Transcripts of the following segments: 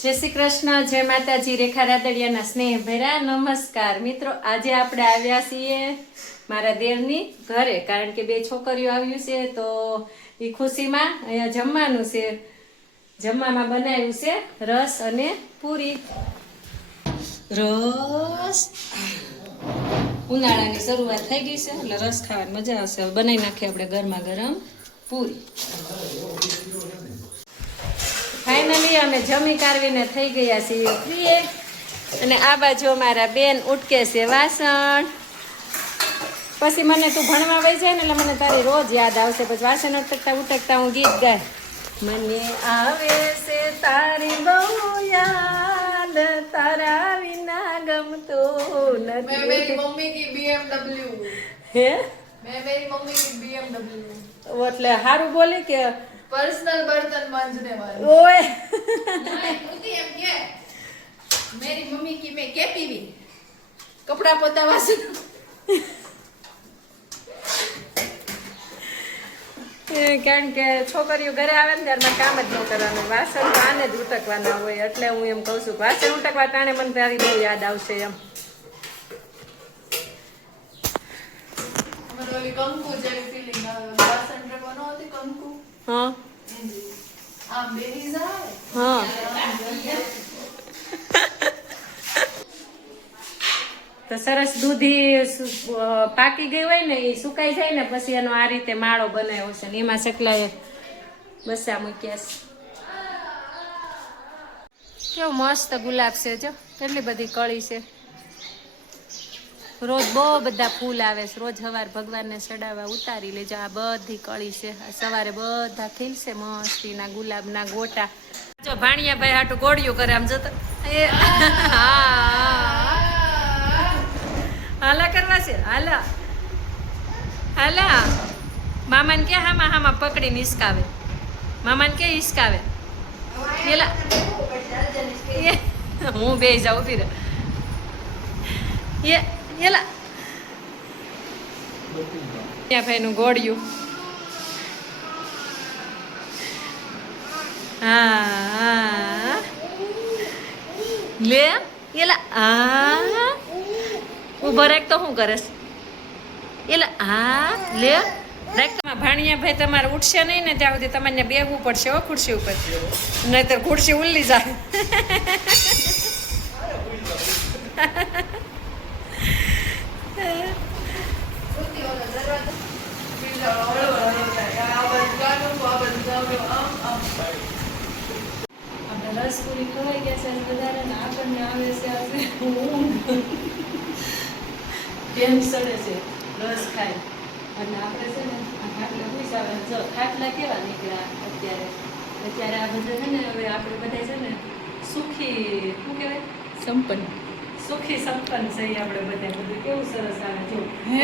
જય શ્રી કૃષ્ણ, જય માતાજી, રેખા રાદડિયાના સ્નેહ ભેરા નમસ્કાર મિત્રો. આજે આપણે આવ્યા છીએ મારા દેરની ઘરે, કારણ કે બે છોકરીઓ આવ્યું છે તો એ ખુશીમાં અહીંયા જમવાનું છે. જમવામાં બનાવ્યું છે રસ અને પૂરી. રસ ઉનાળાની શરૂઆત થઈ ગઈ છે એટલે રસ ખાવાની મજા આવશે. હવે બનાવી નાખીએ આપણે ગરમા ગરમ પૂરી. ફાઇનલી અમે જમી કારવીને થઈ ગયા છીએ ફ્રી. અને આ બાજુ અમારા બેન ઉટકે છે વાસણ. પછી મને તું ભણવા વહી જાય ને એટલે મને તારી રોજ યાદ આવશે. પછી વાસણ ઉટકતા ઉટકતા હું ગીત ગાય. મને આવે છે તારી બહુ યાદ, તારા વિના ગમતું નથી. मैं मेरी मम्मी की BMW હે मैं मेरी मम्मी की BMW એટલે સારું બોલે કે पर्सनल बर्तन मांजने वाली ઓય मेरी मम्मी की मैं केपीवी कपड़ा पोता वासन કારણ કે છોકરીઓ ઘરે આવે ને ત્યારમાં કામ જ ન કરવાનું, વાસણ તો આને જ ઉટકવાના હોય. એટલે હું એમ કહું છું વાસણ ઉટકવા ટાણે મને તારી બહુ યાદ આવશે એમ. हमारे वाली कंकु जेवी फीलिंग वासन रखવાનો હતી कंकु હા આમ બેરી જાય હા તો સરસ દૂધી પાકી ગઈ હોય ને એ સુકાઈ જાય ને પછી એનો આ રીતે માળો બનાવ્યો છે ને એમાં સકલાએ બસા મૂક્યા છે. કેવું મસ્ત ગુલાબ છે, જો કેટલી બધી કળી છે. રોજ બહુ બધા ફૂલ આવે છે. રોજ સવાર ભગવાનને ચડાવવા ઉતારી લેજો. આ બધી કળી છે. સવારે બધા ખીલશે મસ્તીના ગુલાબના ગોટા. જો ભાણિયાભાઈ હાટું ગોળિયું કરે આમ જતો એ હા હાલા કરવા છે. હાલા હાલા મામાને કે હામાં હામાં પકડીને હિસકાવે. મામાને કે હિસકાવે પેલા હું બે જાઉં ઉભી રહે એલા ભાઈ નું ગોળિયું. હા લે એલા આ ઉભો રાખ તો શું કરે એલા હા લે રાખ. ભાણિયા ભાઈ તમારે ઉઠશે નહીં ને ત્યાં સુધી તમારે બેગવું પડશે હો ખુરશી ઉપર, નહીતર ખુરશી ઉલ્લી જાય. આપણે રસ પૂરી ખવાઈ ગયા છે વધારે ને આપણને આવે છે આજે કેમ સડે છે રસ ખાય. અને આપણે છે ને આ ખાટલા પૂછા આવે. જો ખાટલા કેવા નીકળ્યા અત્યારે આ બધા છે ને હવે આપણે બધા છે ને સુખી શું કહેવાય સંપન્ન સુખી સંપન્ન છે આપણે બધા. બધું કેવું સરસ આવે. જો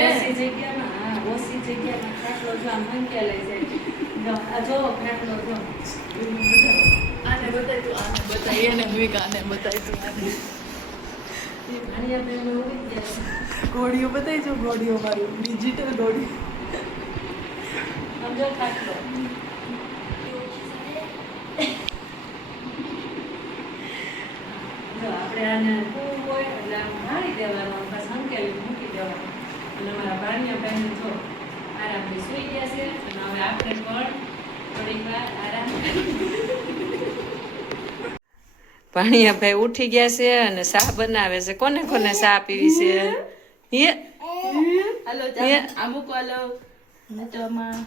ઓછી જગ્યામાં હા ઓછી જગ્યામાં ખાટલો જો આમ મંક્યા લઈ જાય. જો આ જો ખાટલો જો આને બતાય તું આને બતાય એને વિકા આને બતાય તું આને ભાણિયા બેન ઉડી ગયા છે. ઘોડીઓ બતાય જો ઘોડીઓ મારું ડિજિટલ ઘોડી સમજો ખાટલો જો આપણે આને પૂરું હોય એટલે આમ ભાળી દેવાનું, બસ હંકેલી મૂકી દેવાનું. અને અમારા ભાણિયા બહેન જો આરામથી સૂઈ ગયા છે. અને હવે આપણે પણ થોડીક વાર આરામ ભાણિયા ભાઈ ઉઠી ગયા છે અને ચા બનાવે છે. કોને કોને ચા પીવી છે? હાલો ચા અમુક વાલો મચમાં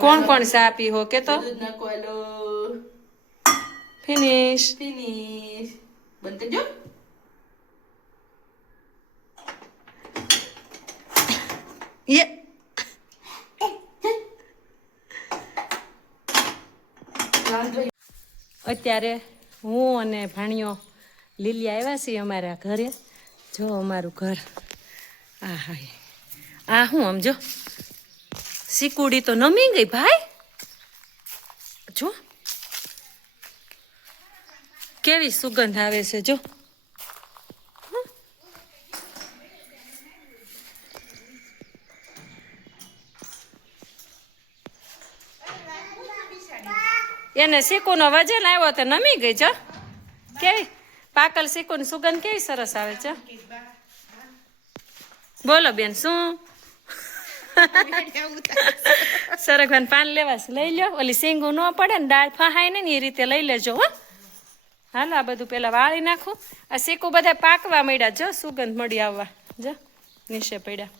કોણ કોણ ચા પી હો કે તો દૂધ નાખો હાલો ફિનિશ. બંધ કરજો. અત્યારે હું અને ભાણિયો લીલી આવ્યા છીએ અમારા ઘરે. જો અમારું ઘર આ હા આ હું આમ જો સિકુડી તો નમી ગઈ ભાઈ. જો કેવી સુગંધ આવે છે. જો એને શીકુનો વજન આવ્યો તો નમી ગઈ છો. કેવી પાકલ શીકુની સુગંધ કેવી સરસ આવે છે. બોલો બેન શું સરગવાન પાન લેવા લઈ લો. ઓલી શીંગું ન પડે ને દાળ ફહાય ને એ રીતે લઈ લેજો હો. હાલો આ બધું પેલા વાળી નાખું. આ શીકું બધા પાકવા મળ્યા જો સુગંધ મળી આવવા જો નીચે પડ્યા.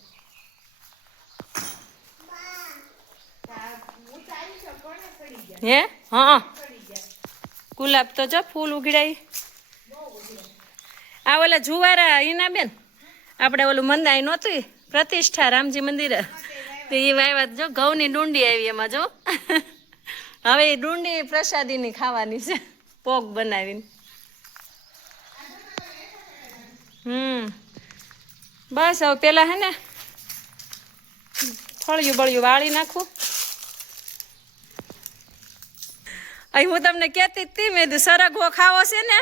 હે હા ગુલાબ તો જો ફૂલ ઉગડાય. આ ઓલા જુવારા ઈના બેન આપણે ઓલું મંદાઈ નહોતું પ્રતિષ્ઠા રામજી મંદિર તો એ વાવ્યા જો ઘઉંની ડુંડી આવી એમાં જો. હવે એ ડુંડી પ્રસાદીની ખાવાની છે પોક બનાવીને. બસ હવે પેલા હે ને ફળિયું બળિયું વાળી નાખું. અહીં હું તમને કહેતી હતી મેં સરગવો ખાવો છે ને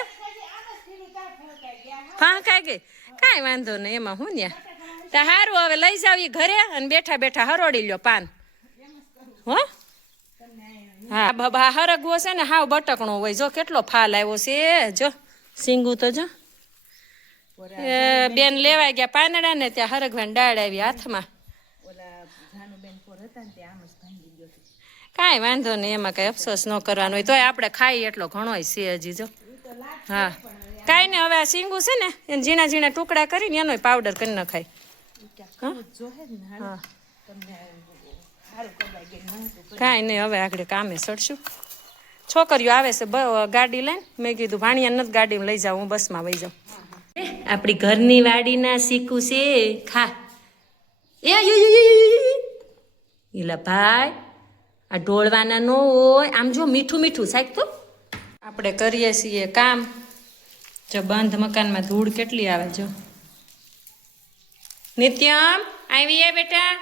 ફાંકાઈ ગઈ. કાંઈ વાંધો નહીં એમાં હું ને તો સારું હવે લઈ જાવ એ ઘરે અને બેઠા બેઠા હરોડી લ્યો પાન હો. હા બાબા હરગવો છે ને હાવ બટકણો હોય જો કેટલો ફાલ આવ્યો છે જો સિંગું તો જો. બેન લેવા ગયા પાંદડા ને ત્યાં હરગવાની ડાળ આવી હાથમાં. કાંઈ વાંધો નહીં એમાં કઈ અફસોસ ન કરવાનો હોય તોય આપણે ખાઈ એટલો ઘણો છે હજી જો. હા કાંઈ નહીં હવે આ સિંગું છે ને એને ઝીણા ઝીણા ટુકડા કરીને એનો પાવડર કરી નખાય. કાંઈ નહીં હવે આગળ કામે ચડશું. છોકરીઓ આવે છે ગાડી લઈને મેં કીધું ભાણિયા નથી ગાડીમાં લઈ જાઉં હું બસમાં વહી જાઉં. આપણી ઘરની વાડીના શીખું છે ખા. એલા ભાઈ આ ઢોળવાના નો હોય આમ જો મીઠું મીઠું સાહેબ તો આપણે કરીએ છીએ કામ. જો બંધ મકાનમાં ધૂળ કેટલી આવે જો. નિત્યમ આવી બેટા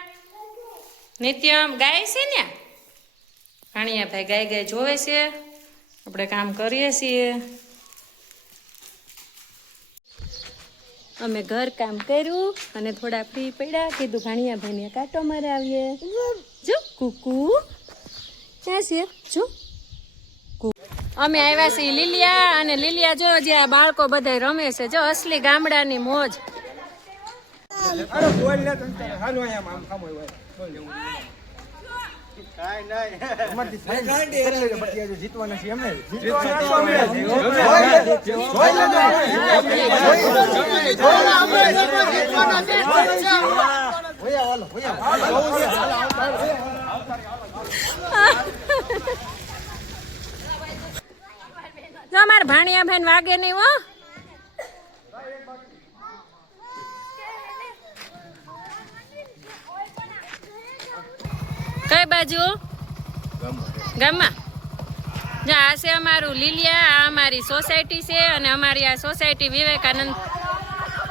નિત્યમ ગાય છે ને ભાણિયા ભાઈ ગાય ગાય જોવે છે આપણે કામ કરીએ છીએ. અમે ઘર કામ કર્યું અને થોડા ફ્રી પડ્યા કીધું ભાણિયા ભાઈને કાંટો મારે આવીએ. જો કુકુ ક્યાં છે જો અમે આવ્યા છીએ લીલિયા અને લીલિયા જો જે આ બાળકો બધા રમે છે જો અસલી ગામડાની મોજ. જો અમારે ભાણિયા ભાઈ વાગે નહીં હો. કઈ બાજુ ગામમાં જો આ છે અમારું લીલિયા. આ અમારી સોસાયટી છે અને અમારી આ સોસાયટી વિવેકાનંદ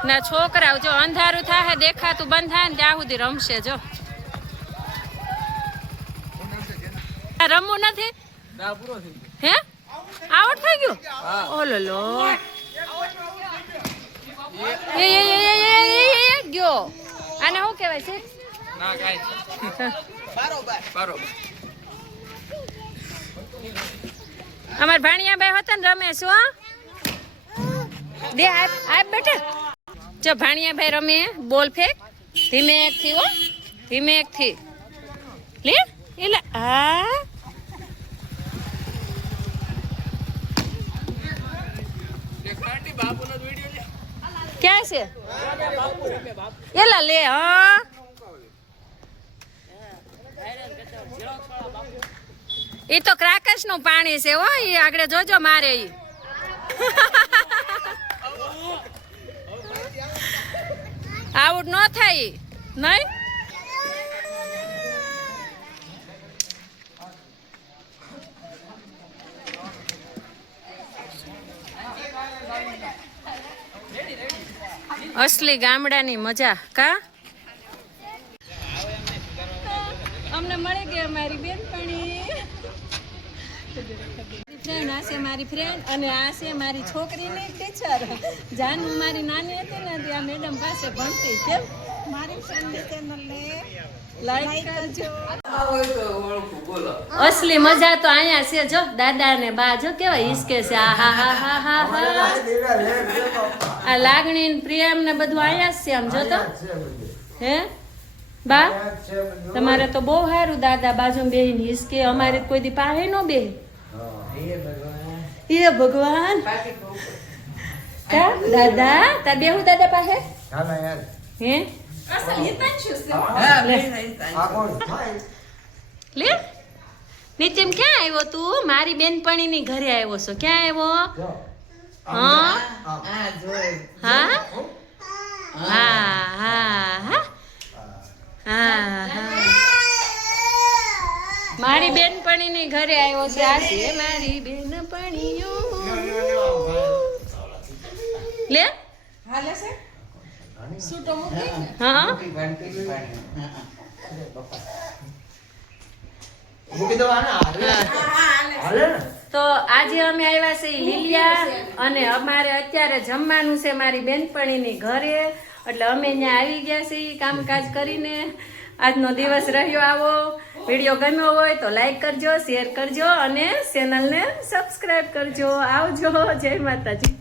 ના છોકરાઓ જો અંધારું થાય દેખાતું બંધ થાય ને ત્યાં સુધી રમશે જો. રમવું નથી હે આઉટ થઈ ગયું ઓલો લો ગયો. આને શું કહેવાય છે ના કાઈ બરોબર. અમાર ભાણિયા ભાઈ હતા ને રમેશ હો દે આપ બેટા જો ભાણિયા ભાઈ રમે બોલ ફેક ધીમે એક થી હો ધીમે એક થી લે એટલે આ ક્યાં છે એલા લે હા એ તો ક્રાકશ નું પાણી છે હો એ આગળ જોજો મારે ઈ આઉટ ન થાય નહીં. અસલી ગામડાની મજા કા અમને મળી ગઈ અમારી બેનપણી. ફ્રેન્ડ આ છે મારી ફ્રેન્ડ અને આ છે મારી છોકરીની ટીચર. જાનુ મારી નાની હતી ને ત્યાં મેડમ પાસે ભણતી. કેમ મારી ફ્રેન્ડની ચેનલને લાઈક કરજો. અસલી મજા તો અહીંયા છે જો દાદા ને બા જો કેવા હિસકે છે આ હા હા હા હા હા આ લાગણી ને પ્રેમ ને બધું અહીંયા જ છે આમ જો તો હે બા તમારે તો બહુ સારું દાદા બાજુ બેહીને હિસકે અમારે કોઈ દી પાહે નો બે એ ભગવાન કા દાદા તા બેહું દાદા પાસે હે લે નિતિન ક્યાં આવ્યો તું મારી બેનપણીની ઘરે આવ્યો છો ક્યાં આવ્યો હા હા હા હા હા હા મારી બેનપણીની ઘરે આવ્યો છે આ છે મારી બેનપણીઓ લે હા તો આજે અમે આવ્યા છે લીલિયા અને અમારે અત્યારે જમવાનું છે મારી બેનપણીની ઘરે એટલે અમે અહીંયા આવી ગયા છીએ કામકાજ કરીને આજનો દિવસ રહ્યો આવો વિડીયો ગમ્યો હોય તો લાઈક કરજો શેર કરજો અને ચેનલને સબસ્ક્રાઇબ કરજો આવજો જય માતાજી